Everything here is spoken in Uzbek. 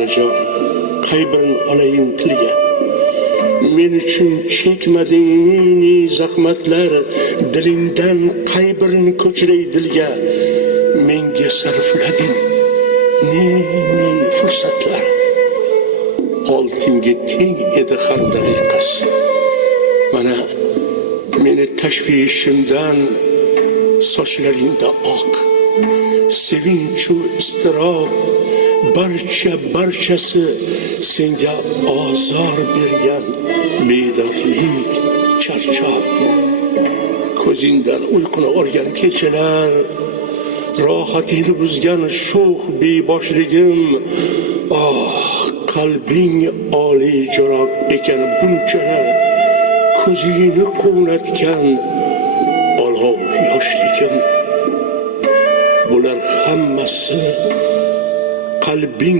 onajon, qay birini olayin tilga? Men uchun chekmading ming zahmatlar, dilingdan qay birini ko'chiray dilga? Menga sarflading ne fursatlar, oltinga teng edi har daqiqasi. Mana meni tashvishimdan sochlaringda oq, sevinchu iztirob barchasi senga ozor bergan bedorlik, charchoq. Ko'zingdan uyquni olgan kechalar, rohatingni buzgan sho'x beboshligim. Qalbing oliyjanob ekan bunchalar, ko'zingni quvnatgan olov yoshligim. Bular hammasi qalbing